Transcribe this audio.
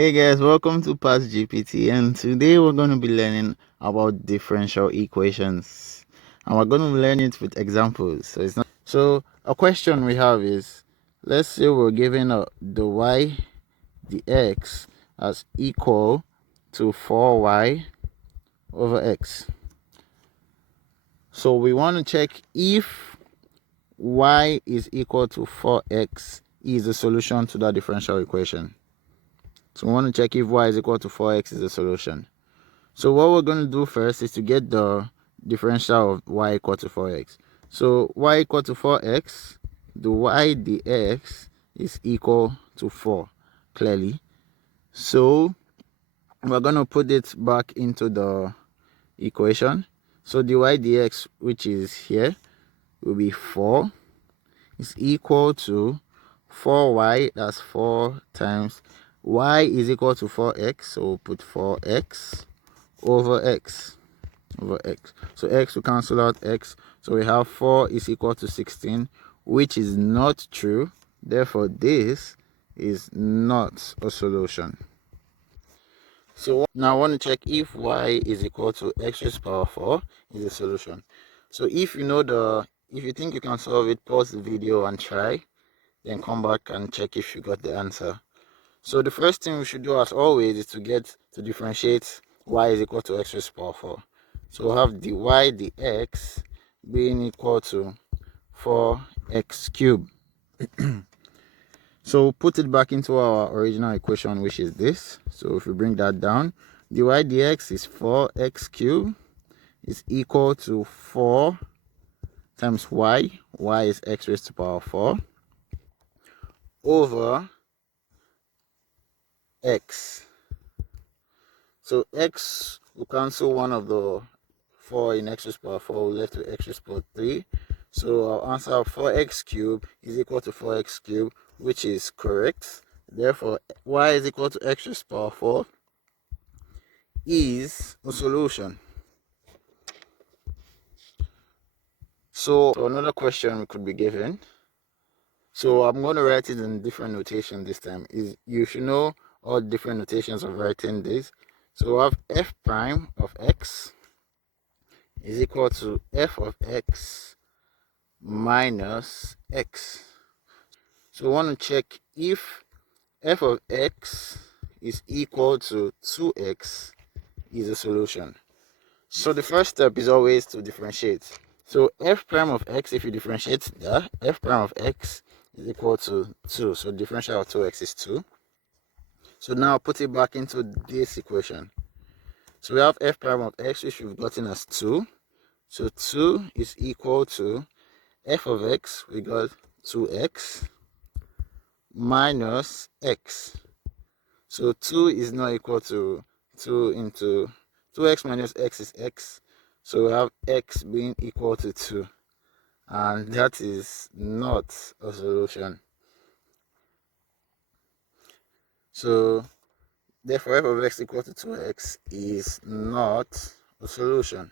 Hey guys, welcome to PasGPT, and today we're going to be learning about differential equations, and we're going to learn it with examples. So a question we have is, let's say we're given the y, the x as equal to 4y over x. So we want to check if y is equal to 4x is the solution to that differential equation. So we want to check if y is equal to 4x is the solution. So what we're going to do first is to get the differential of y equal to 4x. So y equal to 4x, the y dx is equal to 4, clearly. So we're going to put it back into the equation. So the y dx, which is here, will be 4, is equal to 4y, that's 4 times y is equal to 4x, so we'll put 4x over x. So x will cancel out x, so we have 4 is equal to 16, which is not true. Therefore this is not a solution. So now I want to check if y is equal to x raised to power 4 is a solution. So if you think you can solve it, pause the video and try, then come back and check if you got the answer. So the first thing we should do, as always, is to differentiate y is equal to x raised to power 4. So we'll have the y dx being equal to 4x cubed. So put it back into our original equation, which is this. So if we bring that down, the y dx is 4x cubed is equal to 4 times y is x raised to power 4, over x. So x will cancel one of the 4 in x raised to power 4, we're left with x raised to power 3. So our answer of 4x cubed is equal to 4x cubed, which is correct. Therefore, y is equal to x raised to power 4 is a solution. So another question we could be given. So I'm going to write it in different notation this time. You should know all different notations of writing this. So we have f prime of x is equal to f of x minus x. So we want to check if f of x is equal to 2x is a solution. So the first step is always to differentiate. So f prime of x, if you differentiate that, f prime of x is equal to 2. So differential of 2x is 2. So now put it back into this equation. So we have f prime of x, which we've gotten as 2. So 2 is equal to f of x, we got 2x minus x. So 2 is not equal to 2 into 2x minus x is x. So we have x being equal to 2. And that is not a solution. So therefore f of x equal to 2x is not a solution.